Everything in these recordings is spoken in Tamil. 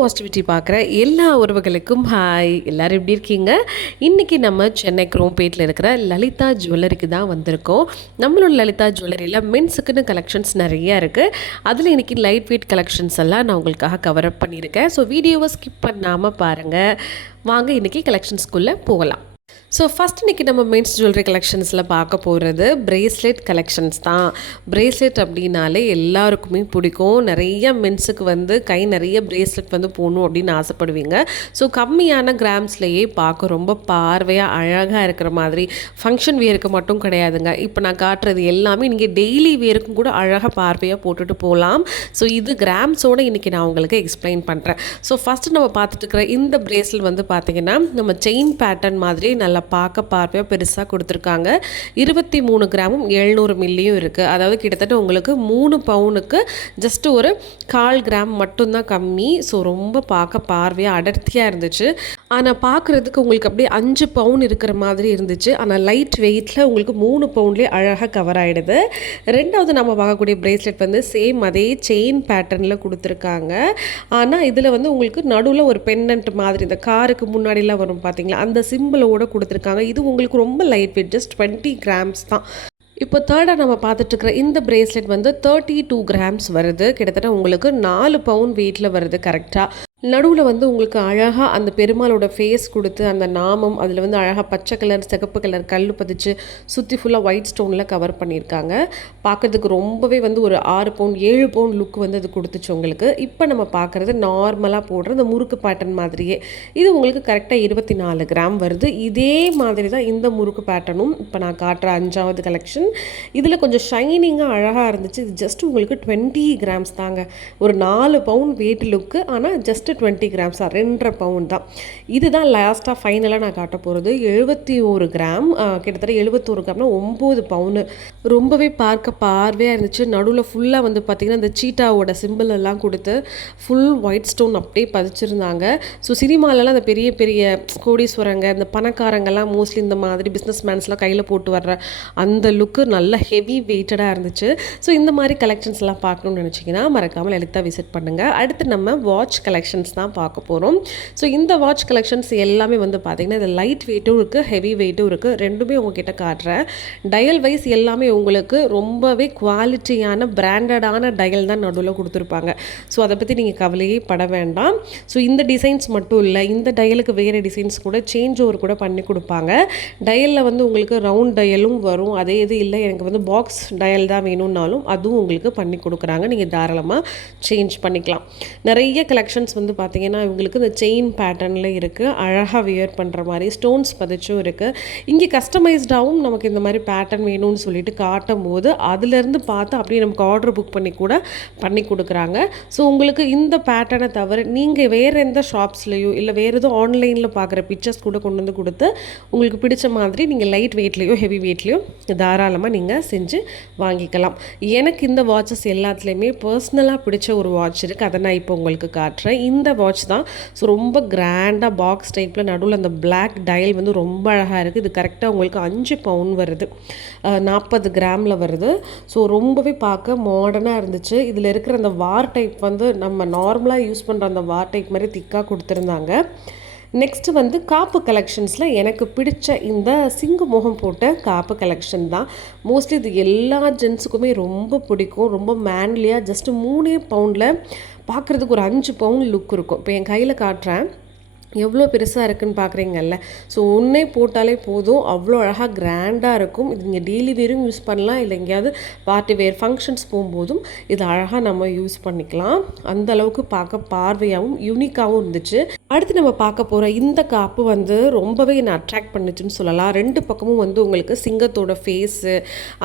பாசிட்டிவிட்டி பார்க்குற எல்லா உறவுகளுக்கும் ஹாய். எல்லோரும் எப்படி இருக்கீங்க? இன்றைக்கி நம்ம சென்னை குரோம்பேட்டில் இருக்கிற லலிதா ஜுவல்லரிக்கு தான் வந்திருக்கோம். நம்மளோட லலிதா ஜுவல்லரியில் மென்ஸுக்குன்னு கலெக்ஷன்ஸ் நிறையா இருக்குது. அதில் இன்றைக்கி லைட் வெயிட் கலெக்ஷன்ஸ் எல்லாம் நான் உங்களுக்காக கவர் அப் பண்ணியிருக்கேன். ஸோ வீடியோவை ஸ்கிப் பண்ணாமல் பாருங்கள். வாங்க இன்றைக்கி கலெக்ஷன்ஸ்குள்ளே போகலாம். ஸோ ஃபஸ்ட் இன்றைக்கி நம்ம மென்ஸ் ஜுவல்லரி கலெக்ஷன்ஸில் பார்க்க போகிறது பிரேஸ்லெட் கலெக்ஷன்ஸ் தான். பிரேஸ்லெட் அப்படின்னாலே எல்லாருக்குமே பிடிக்கும். நிறைய மென்ஸுக்கு வந்து கை நிறைய பிரேஸ்லெட் வந்து போகணும் அப்படின்னு ஆசைப்படுவீங்க. ஸோ கம்மியான கிராம்ஸ்லேயே பார்க்க ரொம்ப பார்வையாக அழகாக இருக்கிற மாதிரி ஃபங்க்ஷன் வேருக்கு மட்டும் கிடையாதுங்க. இப்போ நான் காட்டுறது எல்லாமே நீங்கள் டெய்லி வேருக்கும் கூட அழகாக பார்வையாக போட்டுட்டு போகலாம். ஸோ இது கிராம்ஸோடு இன்றைக்கி நான் உங்களுக்கு எக்ஸ்பிளைன் பண்ணுறேன். ஸோ ஃபஸ்ட்டு நம்ம பார்த்துட்டு இருக்கிற இந்த பிரேஸ்லெட் வந்து பார்த்திங்கன்னா நம்ம செயின் பேட்டர்ன் மாதிரி நல்லா பார்க்க பார்வையாக பெருசாக கொடுத்துருக்காங்க. 23 கிராமும் 700 மில்லியும் இருக்குது. அதாவது கிட்டத்தட்ட உங்களுக்கு 3 பவுனுக்கு ஜஸ்ட் ஒரு 1/4 கிராம் மட்டும்தான் கம்மி. ஸோ ரொம்ப பார்க்க பார்வையாக அடர்த்தியாக இருந்துச்சு. ஆனால் பார்க்குறதுக்கு உங்களுக்கு அப்படியே 5 பவுன் இருக்கிற மாதிரி இருந்துச்சு. ஆனால் லைட் வெயிட்டில் உங்களுக்கு 3 பவுன்லேயே அழகாக கவர் ஆகிடுது. ரெண்டாவது நம்ம பார்க்கக்கூடிய பிரேஸ்லெட் வந்து சேம் அதே செயின் பேட்டர்னில் கொடுத்துருக்காங்க. ஆனால் இதில் வந்து உங்களுக்கு நடுவில் ஒரு பெண்டன்ட் மாதிரி இந்த காருக்கு முன்னாடிலாம் வரும் பார்த்தீங்களா, அந்த சிம்பிளோட கொடுத்துருக்காங்க. இது உங்களுக்கு ரொம்ப லைட் வெயிட், ஜஸ்ட் 20 கிராம்ஸ் தான். இப்போ தேர்டாக நம்ம பார்த்துட்ருக்குற இந்த பிரேஸ்லெட் வந்து 32 கிராம்ஸ் வருது. கிட்டத்தட்ட உங்களுக்கு 4 பவுன் வெயிட்டில் வருது கரெக்டாக. நடுவில் வந்து உங்களுக்கு அழகாக அந்த பெருமாளோட ஃபேஸ் கொடுத்து அந்த நாமம் அதில் வந்து அழகாக பச்சை கலர் சிகப்பு கலர் கல் பதிச்சு சுற்றி ஃபுல்லாக ஒயிட் ஸ்டோனில் கவர் பண்ணியிருக்காங்க. பார்க்குறதுக்கு ரொம்பவே வந்து ஒரு 6 பவுன் 7 பவுன் லுக் வந்து அது கொடுத்துச்சு உங்களுக்கு. இப்போ நம்ம பார்க்குறது நார்மலாக போடுற இந்த முறுக்கு பேட்டர்ன் மாதிரியே. இது உங்களுக்கு கரெக்டாக 24 கிராம் வருது. இதே மாதிரி தான் இந்த முறுக்கு பேட்டர்னும் இப்போ நான் காட்டுற 5வது கலெக்ஷன். இதில் கொஞ்சம் ஷைனிங்காக அழகாக இருந்துச்சு. இது ஜஸ்ட் உங்களுக்கு 20 கிராம்ஸ் தாங்க. ஒரு 4 பவுன் வெயிட் லுக்கு, ஆனால் ஜஸ்ட் 20 கிராம்ஸ் தான், 2.5 பவுன் தான். இதுதான் லாஸ்ட்டாக ஃபைனலாக நான் காட்ட போகிறது. 71 கிராம், கிட்டத்தட்ட 71 கிராம்னா 9 பவுனு. ரொம்பவே பார்க்க பார்வையாக இருந்துச்சு. நடுவில் ஃபுல்லாக வந்து பார்த்திங்கன்னா இந்த சீட்டாவோட சிம்பிள் எல்லாம் கொடுத்து ஃபுல் ஒயிட் ஸ்டோன் அப்படியே பதிச்சிருந்தாங்க. ஸோ சினிமாலெலாம் அந்த பெரிய பெரிய கோடீஸ்வரங்க இந்த பணக்காரங்கெல்லாம் மோஸ்ட்லி இந்த மாதிரி பிஸ்னஸ் மேன்ஸ்லாம் கையில் போட்டு வர்ற அந்த லுக்கு நல்ல ஹெவி வெயிட்டடாக இருந்துச்சு. ஸோ இந்த மாதிரி கலெக்ஷன்ஸ்லாம் பார்க்கணுன்னு நினச்சிங்கன்னா மறக்காமல் லலிதா விசிட் பண்ணுங்கள். அடுத்து நம்ம வாட்ச் கலெக்ஷன்ஸ் தான் பார்க்க போகிறோம். ஸோ இந்த வாட்ச் கலெக்ஷன்ஸ் எல்லாமே வந்து பார்த்திங்கன்னா இது லைட் வெயிட்டும் இருக்குது, ஹெவி வெயிட்டும் இருக்குது. ரெண்டுமே உங்ககிட்ட காட்டுறேன். டயல் வைஸ் எல்லாமே உங்களுக்கு ரொம்பவே குவாலிட்டியான பிராண்டடான டயல் தான் நடுவில் கொடுத்துருப்பாங்க. ஸோ அதை பற்றி நீங்கள் கவலையே பட வேண்டாம். ஸோ இந்த டிசைன்ஸ் மட்டும் இல்லை, இந்த டயலுக்கு வேறு டிசைன்ஸ் கூட சேஞ்ச் ஓவர் கூட பண்ணி கொடுப்பாங்க. டயலில் வந்து உங்களுக்கு ரவுண்ட் டயலும் வரும். அதே இது இல்லை எனக்கு வந்து பாக்ஸ் டயல் தான் வேணும்னாலும் அதுவும் உங்களுக்கு பண்ணி கொடுக்குறாங்க. நீங்கள் தாராளமாக சேஞ்ச் பண்ணிக்கலாம். நிறைய கலெக்ஷன்ஸ் வந்து பார்த்திங்கன்னா இவங்களுக்கு இந்த செயின் பேட்டர்னில் இருக்குது. அழகாக வியர் பண்ணுற மாதிரி ஸ்டோன்ஸ் பதிச்சும் இருக்குது. இங்கே கஸ்டமைஸ்டாகவும் நமக்கு இந்த மாதிரி பேட்டர்ன் வேணும்னு சொல்லிட்டு காட்டும் போது அதுலேருந்து பார்த்து அப்படியே நமக்கு ஆர்டர் புக் பண்ணி கூட பண்ணி கொடுக்குறாங்க. ஸோ உங்களுக்கு இந்த பேட்டர்னை தவிர நீங்கள் வேறு எந்த ஷாப்ஸ்லையோ இல்லை வேறு எதுவும் ஆன்லைனில் பார்க்குற பிக்சர்ஸ் கூட கொண்டு வந்து கொடுத்து உங்களுக்கு பிடிச்ச மாதிரி நீங்கள் லைட் வெயிட்லேயோ ஹெவி வெயிட்லேயோ தாராளமாக நீங்கள் செஞ்சு வாங்கிக்கலாம். எனக்கு இந்த வாட்சஸ் எல்லாத்துலேயுமே பர்சனலாக பிடிச்ச ஒரு வாட்ச் இருக்குது. அதை நான் இப்போ உங்களுக்கு காட்டுறேன். இந்த வாட்ச் தான். ஸோ ரொம்ப கிராண்டாக பாக்ஸ் டைப்பில் நடுவில் அந்த பிளாக் டயல் வந்து ரொம்ப அழகாக இருக்குது. இது கரெக்டாக உங்களுக்கு 5 பவுன் வருது, 40 கிராமில் வருது. ஸோ ரொம்பவே பார்க்க மாடர்னாக இருந்துச்சு. இதில் இருக்கிற அந்த வார் டைப் வந்து நம்ம நார்மலாக யூஸ் பண்ணுற அந்த வார் டைப் மாதிரி திக்காக கொடுத்துருந்தாங்க. நெக்ஸ்ட்டு வந்து காப்பு கலெக்ஷன்ஸில் எனக்கு பிடிச்ச இந்த சிங்கு முகம் போட்ட காப்பு கலெக்ஷன் தான். மோஸ்ட்லி இது எல்லா ஜென்ஸுக்குமே ரொம்ப பிடிக்கும். ரொம்ப மேன்லியாக ஜஸ்ட்டு 3 பவுண்டில் பார்க்குறதுக்கு ஒரு 5 பவுன் லுக் இருக்கும். இப்போ என் கையில் காட்டுறேன், எவ்வளோ பெருசாக இருக்குதுன்னு பார்க்குறீங்கல்ல. ஸோ ஒன்றே போட்டாலே போதும், அவ்வளோ அழகாக கிராண்டாக இருக்கும். இது நீங்கள் டெய்லி வேரும் யூஸ் பண்ணலாம், இல்லை எங்கேயாவது பார்ட்டி வேர் ஃபங்க்ஷன்ஸ் போகும்போதும் இது அழகாக நம்ம யூஸ் பண்ணிக்கலாம். அந்த அளவுக்கு பார்க்க பார்வையாகவும் யூனிக்காகவும் இருந்துச்சு. அடுத்து நம்ம பார்க்க போகிற இந்த காப்பு வந்து ரொம்பவே என்னை அட்ராக்ட் பண்ணிச்சுன்னு சொல்லலாம். 2 பக்கமும் வந்து உங்களுக்கு சிங்கத்தோட ஃபேஸு,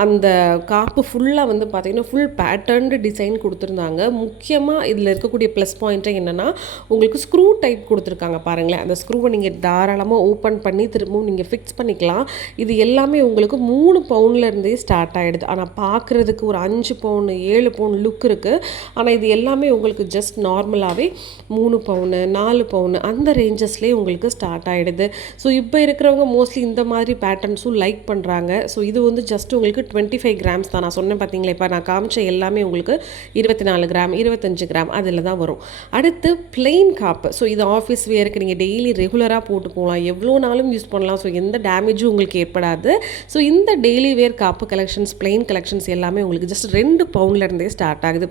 அந்த காப்பு ஃபுல்லாக வந்து பார்த்திங்கன்னா ஃபுல் பேட்டர்ன்டு டிசைன் கொடுத்துருந்தாங்க. முக்கியமாக இதில் இருக்கக்கூடிய ப்ளஸ் பாயிண்ட்டே என்னென்னா உங்களுக்கு ஸ்க்ரூ டைப் கொடுத்துருக்காங்க. பாருங்களேன், அந்த ஸ்க்ரூவை நீங்கள் தாராளமாக ஓப்பன் பண்ணி திரும்பவும் நீங்கள் ஃபிக்ஸ் பண்ணிக்கலாம். இது எல்லாமே உங்களுக்கு 3 பவுன்லேருந்தே ஸ்டார்ட் ஆகிடுது. ஆனால் பார்க்குறதுக்கு ஒரு 5 பவுன் 7 பவுன் லுக் இருக்குது. ஆனால் இது எல்லாமே உங்களுக்கு ஜஸ்ட் நார்மலாகவே 3 பவுனு 4 பவுனு 21 அந்த ரேஞ்சஸ்லேயே உங்களுக்கு ஸ்டார்ட் ஆகிடுது. ஸோ இப்போ இருக்கிறவங்க மோஸ்ட்லி இந்த மாதிரி பேட்டர்ன்ஸும் லைக் பண்ணுறாங்க. ஸோ இது வந்து ஜஸ்ட் உங்களுக்கு 25 கிராம்ஸ் தான். நான் சொன்னேன் பார்த்தீங்களா, இப்போ நான் காமிச்ச எல்லாமே உங்களுக்கு 24 கிராம் 25 கிராம் அதில் தான் வரும். அடுத்து பிளெயின் காப்பு. ஸோ இது ஆஃபீஸ் வேருக்கு நீங்கள் டெய்லி ரெகுலராக போட்டு போகலாம், எவ்வளோ நாளும் யூஸ் பண்ணலாம். ஸோ எந்த டேமேஜும் உங்களுக்கு ஏற்படாது. ஸோ இந்த டெய்லி வேர் காப்பு கலெக்ஷன்ஸ், பிளெயின் கலெக்ஷன்ஸ் எல்லாமே உங்களுக்கு ஜஸ்ட் 2 பவுண்ட்லேருந்தே ஸ்டார்ட் ஆகுது.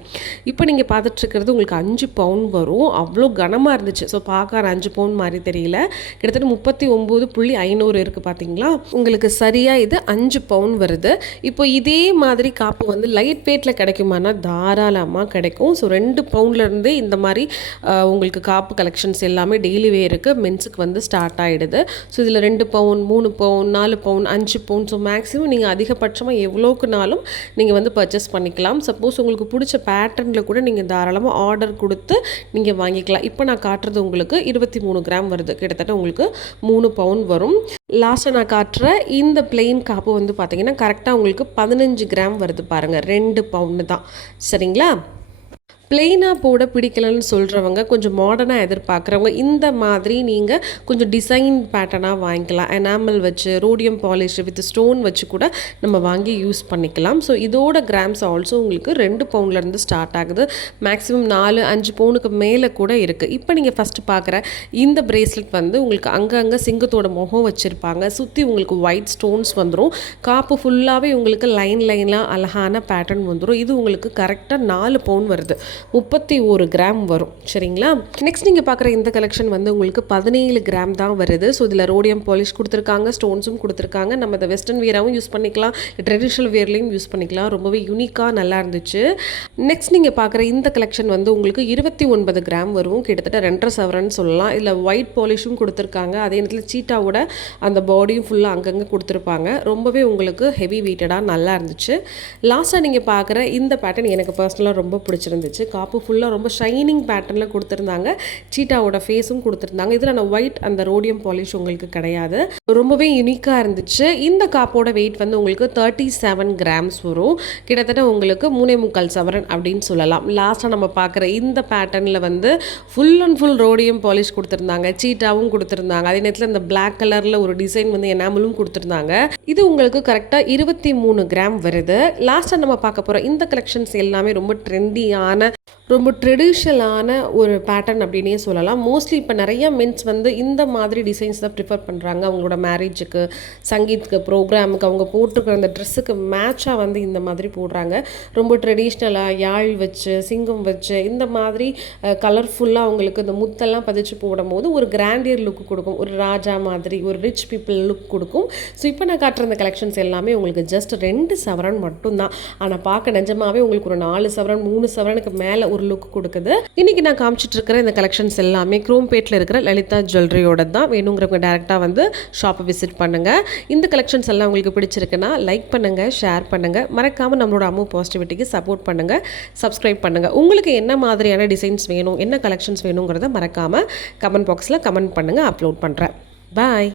இப்போ நீங்கள் பார்த்துட்ருக்கிறது உங்களுக்கு 5 பவுண்ட் வரும். அவ்வளோ கனமாக இருந்துச்சு. ஸோ பார்க்க 5 பவுண்ட் மாதிரி தெரியல. கிட்டத்தட்ட 39.500 இருக்குது பார்த்தீங்களா. உங்களுக்கு சரியாக இது 5 பவுண்ட் வருது. இப்போ இதே மாதிரி காப்பு வந்து லைட் வெயிட்டில் கிடைக்குமானா தாராளமாக கிடைக்கும். ஸோ 2 பவுண்ட்லேருந்து இந்த மாதிரி உங்களுக்கு காப்பு கலெக்ஷன்ஸ் எல்லாமே டெய்லி வேருக்கு மென்ஸுக்கு வந்து ஸ்டார்ட் ஆகிடுது. ஸோ இதில் 2 pound 3 pound 4 pound 5 pound, so maximum நீங்கள் அதிகபட்சமாக எவ்வளோக்குனாலும் நீங்கள் வந்து பர்ச்சேஸ் பண்ணிக்கலாம். சப்போஸ் உங்களுக்கு பிடிச்ச பேட்டர்னில் கூட நீங்கள் தாராளமாக ஆர்டர் கொடுத்து நீங்கள் வாங்கிக்கலாம். இப்போ நான் காட்டுறது உங்களுக்கு 23 கிராம் வருது. கிட்டத்தட்ட உங்களுக்கு 3 பவுண்ட் வரும். லாஸ்ட்டாக நான் காட்டுற இந்த பிளெயின் காப்பு வந்து பார்த்தீங்கன்னா கரெக்டாக உங்களுக்கு 15 கிராம் வருது பாருங்கள். 2 பவுண்டு தான். சரிங்களா. பிளெயினாக போட பிடிக்கலன்னு சொல்கிறவங்க, கொஞ்சம் மாடர்னாக எதிர்பார்க்குறவங்க இந்த மாதிரி நீங்கள் கொஞ்சம் டிசைன் பேட்டர்னாக வாங்கிக்கலாம். எனாமல் வச்சு ரோடியம் பாலிஷ் வித் ஸ்டோன் வச்சு கூட நம்ம வாங்கி யூஸ் பண்ணிக்கலாம். ஸோ இதோட கிராம்ஸ் ஆல்சோ உங்களுக்கு 2 பவுண்ட்லேருந்து ஸ்டார்ட் ஆகுது. மேக்ஸிமம் 4-5 பவுனுக்கு மேலே கூட இருக்குது. இப்போ நீங்கள் ஃபஸ்ட்டு பார்க்குற இந்த பிரேஸ்லெட் வந்து உங்களுக்கு அங்கங்கே சிங்கத்தோட முகம் வச்சுருப்பாங்க. சுற்றி உங்களுக்கு ஒயிட் ஸ்டோன்ஸ் வந்துடும். காப்பு ஃபுல்லாகவே உங்களுக்கு லைன்லாம் அழகான பேட்டர்ன் வந்துடும். இது உங்களுக்கு கரெக்டாக 4 பவுண்ட் வருது. 31 கிராம் வரும். சரிங்களா. நெக்ஸ்ட் நீங்கள் பார்க்குற இந்த கலெக்ஷன் வந்து உங்களுக்கு 17 கிராம் தான் வருது. ஸோ இதில் ரோடியம் பாலிஷ் கொடுத்துருக்காங்க, ஸ்டோன்ஸும் கொடுத்துருக்காங்க. நம்ம இதை வெஸ்டர்ன் வேராகவும் யூஸ் பண்ணிக்கலாம், ட்ரெடிஷ்னல் வேர்லையும் யூஸ் பண்ணிக்கலாம். ரொம்பவே யூனிக்காக நல்லா இருந்துச்சு. நெக்ஸ்ட் நீங்கள் பார்க்குற இந்த கலெக்ஷன் வந்து உங்களுக்கு 29 கிராம் வரும். கிட்டத்தட்ட 2.5 சவரன்னு சொல்லலாம். இதில் ஒயிட் பாலிஷும் கொடுத்துருக்காங்க. அதே நேரத்தில் சீட்டாவோட அந்த பாடியும் ஃபுல்லாக அங்கங்கே கொடுத்துருப்பாங்க. ரொம்பவே உங்களுக்கு ஹெவி வெயிட்டடாக நல்லா இருந்துச்சு. லாஸ்ட்டாக நீங்கள் பார்க்குற இந்த பேட்டர்ன் எனக்கு பர்சனலாக ரொம்ப பிடிச்சிருந்துச்சு. காப்பு ஃபுல்லாக ரொம்ப ஷைனிங் பேட்டர்னில் கொடுத்துருந்தாங்க. சீட்டாவோட ஃபேஸும் கொடுத்துருந்தாங்க. இதில் நான் ஒயிட் அந்த ரோடியம் பாலிஷ் உங்களுக்கு கிடையாது. ரொம்பவே யூனிக்காக இருந்துச்சு. இந்த காப்போட வெயிட் வந்து உங்களுக்கு 37 கிராம்ஸ் வரும். கிட்டத்தட்ட உங்களுக்கு 3.25 சவரன் அப்படின்னு சொல்லலாம். லாஸ்ட்டாக நம்ம பார்க்குற இந்த பேட்டர்னில் வந்து full and full rhodium polish கொடுத்துருந்தாங்க, சீட்டாவும் கொடுத்துருந்தாங்க. அதே நேரத்தில் இந்த பிளாக் கலரில் ஒரு டிசைன் வந்து எனாமலும் கொடுத்துருந்தாங்க. இது உங்களுக்கு கரெக்டாக 23 கிராம் வருது. லாஸ்ட்டாக நம்ம பார்க்க போகிற இந்த கலெக்ஷன்ஸ் எல்லாமே ரொம்ப ட்ரெண்டியான, ரொம்ப ட்ரெடிஷ்னலான ஒரு பேட்டர்ன் அப்படின்னே சொல்லலாம். மோஸ்ட்லி இப்போ நிறைய மென்ஸ் வந்து இந்த மாதிரி டிசைன்ஸ் தான் ப்ரிஃபர் பண்ணுறாங்க. அவங்களோட மேரேஜுக்கு, சங்கீத்துக்கு, ப்ரோக்ராமுக்கு, அவங்க போட்டிருக்கிற அந்த ட்ரெஸ்ஸுக்கு மேட்சாக வந்து இந்த மாதிரி போடுறாங்க. ரொம்ப ட்ரெடிஷ்னலாக யாழ் வச்சு, சிங்கம் வச்சு, இந்த மாதிரி கலர்ஃபுல்லாக அவங்களுக்கு இந்த முத்தெல்லாம் பதிச்சு போடும்போது ஒரு கிராண்டியர் லுக் கொடுக்கும். ஒரு ராஜா மாதிரி, ஒரு ரிச் பீப்புள் லுக் கொடுக்கும். ஸோ இப்போ நான் காட்டுற இந்த கலெக்ஷன்ஸ் எல்லாமே உங்களுக்கு ஜஸ்ட் 2 சவரன் மட்டும்தான். ஆனால் பார்க்க நிஜமாவே உங்களுக்கு ஒரு 4 சவரன் 3 சவரனுக்கு மேலே ஒரு லுக் கொடுக்குது. இன்னைக்கு நான் காமிச்சிட்டு இருக்கிற இந்த கலெக்ஷன்ஸ் எல்லாமே குரோம்பேட்டில் இருக்கிற லலிதா ஜுவல்லரியோட தான். வேணுங்கிறவங்க டேரெக்டாக வந்து ஷாப்பை விசிட் பண்ணுங்கள். இந்த கலெக்ஷன்ஸ் எல்லாம் உங்களுக்கு பிடிச்சிருக்குன்னா லைக் பண்ணுங்கள், ஷேர் பண்ணுங்கள். மறக்காமல் நம்மளோட அம்மு பாசிட்டிவிட்டிக்கு சப்போர்ட் பண்ணுங்கள், சப்ஸ்கிரைப் பண்ணுங்கள். உங்களுக்கு என்ன மாதிரியான டிசைன்ஸ் வேணும், என்ன கலெக்ஷன்ஸ் வேணுங்கிறத மறக்காமல் கமெண்ட் பாக்ஸில் கமெண்ட் பண்ணுங்கள். அப்லோட் பண்ணுறேன். பாய்.